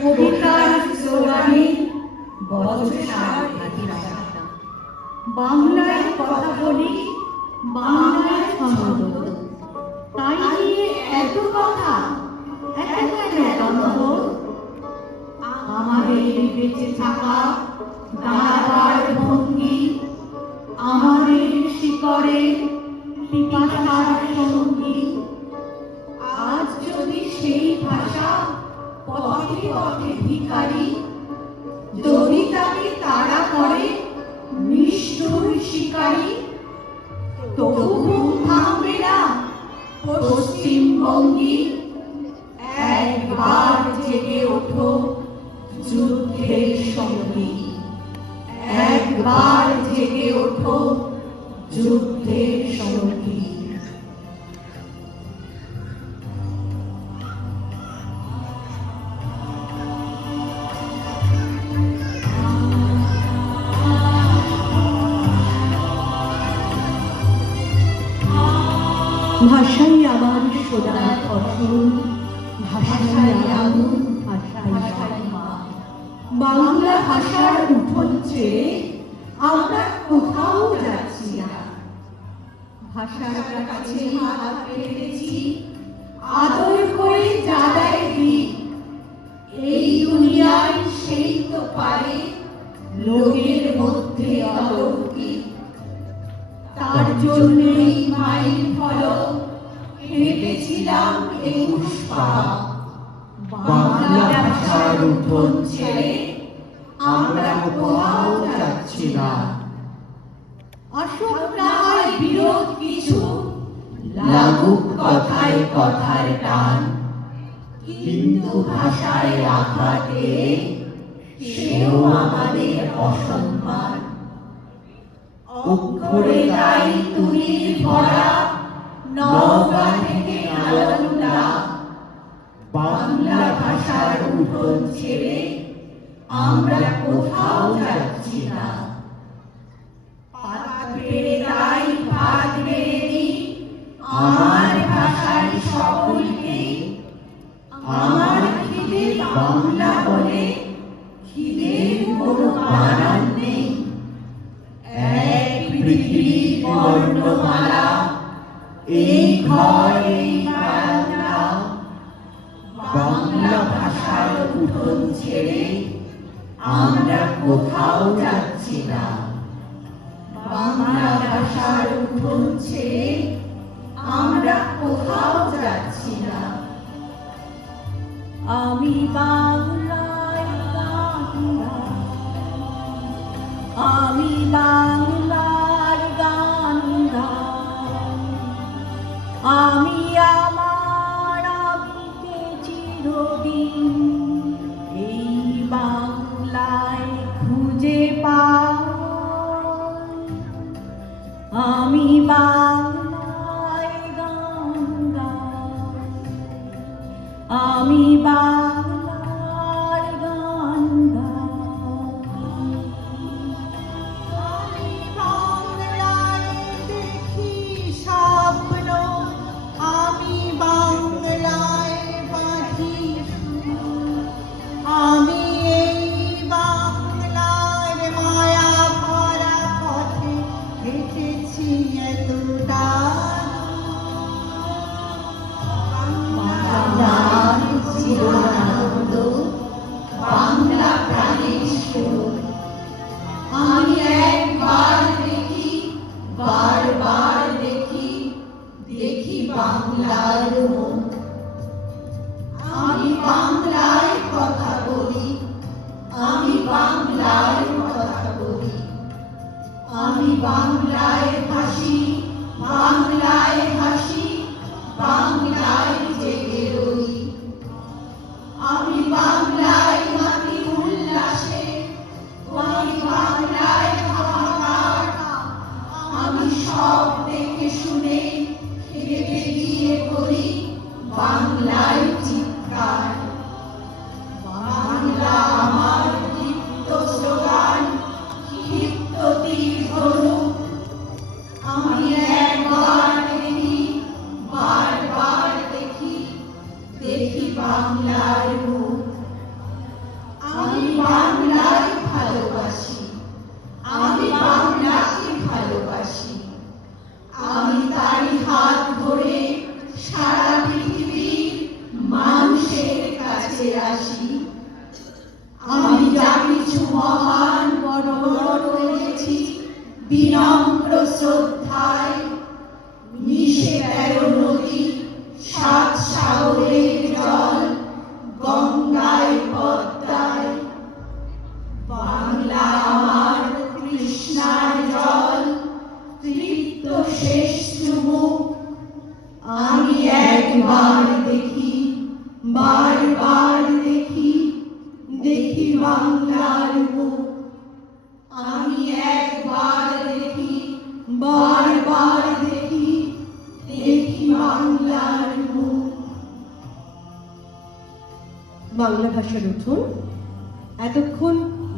কবিতার স্লোগানে বজ্রসার ঘাটিরা। বাংলায় কথা বলি, বাংলায় ছন্দ, তাই নিয়ে এত কথা, এত কেন দ্বন্দ্ব? আমাদের বেঁচে থাকা দাঁড়াবার ভঙ্গি, আমাদের শিকড়ে পিপাসার সঙ্গী। আজ যদি সেই ভাষা পথে পথে ভিখারি, যদি তাকে তাড়া করে নিষ্ঠুর শিকারী, তবু ঘুম ভাঙবে না পশ্চিমবঙ্গী। একবার জেগে ওঠো যুদ্ধের সঙ্গী, একবার জেগে ওঠো যুদ্ধের সঙ্গী। ভাষাই আমার সোনার ফসল, ভাষাই আগুন, ভাষাই মা। বাংলা ভাষার উঠোন ছেড়ে আমরা কোথাও যাচ্ছি না। ভাষার কাছে হাত পেতেছি, আদর করে জানাই দিই, এই দুনিয়ায় সেই তো পারে লোকের মধ্যে অলৌকিক। তার জন্যই মাইল ফলক হেঁটেছিলাম 21 পা। বাংলা ভাষার উঠোন ছেড়ে আমরা কোথাও যাচ্ছি না। আসুক না হয় বিরোধ কিছু, লাগুক কথায় কথার টান, কিন্তু ভাষায় আঘাতে সেও আমাদের অসম্মান। অক্ষরে তাই তুলির ভরা নওগাঁ থেকে নালন্দা। বাংলা ভাষার উঠোন ছেড়ে আমরা কোথাও যাচ্ছি না। পাত পেরে তাই ভাত বেড়ে দিই আমার ভাষার সকলকে। আমার খিদে বাংলা বলে খিদের কোনো বানান নেই। এক পৃথিবী বর্ণমালা, এই ঘর এই বারান্দা। বাংলা ভাষার উঠোন ছেড়ে আমরা কোথাও যাচ্ছি না। বাংলা ভাষার উঠোন ছেড়ে আমরা কোথাও যাচ্ছি না। আমি বাংলায় গান গাই, আমি বাংলার গান গাই। আমি আমার আবিতে চিরদিন এই বাংলায় খুঁজে পাই। আমি বাংলায় গান গাই, আমি বাংলার গান গাই। আমি বাংলায় দেখি স্বপ্ন, আমি বাংলায় বাঁধি সুর। আমি এই বাংলার মায়া ভরা পথে হেঁটেছি এতটা। বাংলার চিরানন্দ, বাংলা প্রাণের সুর। আমি একবার দেখি, বারবার দেখি, দেখি বাংলার মুখ। আমি বাংলায় কথা বলি, আমি বাংলায় কথা বলি। আমি বাংলায় ভাসি, বাংলায় ভাসি, বাংলায় জেগে রই। আমি বাংলায় মাতি উল্লাসে, আমি বাংলায় হাহাকার। আমি সব দেখে শুনে খেতে গিয়ে করি বাংলায় চিৎকার। বাংলা আমার দীপ্ত স্লোগান, ক্ষিপ্ত তীর ধনুক। আমি একবার দেখি আসি। আমি যা কিছু মহান বড় করেছি বিনম্র শ্রদ্ধায়, মিশে 13 নদী 7 সাগরের জল গঙ্গায় পদ্মায়। বাংলা আমার কৃষ্ণার জল, তৃপ্ত শেষ চুমুক। আমি একবার দেখি, বারবার দেখি, দেখি বাংলার মুখ। আমি একবার দেখি, বারবার দেখি, দেখি বাংলার মুখ। বাংলা ভাষার উঠোন এতক্ষণ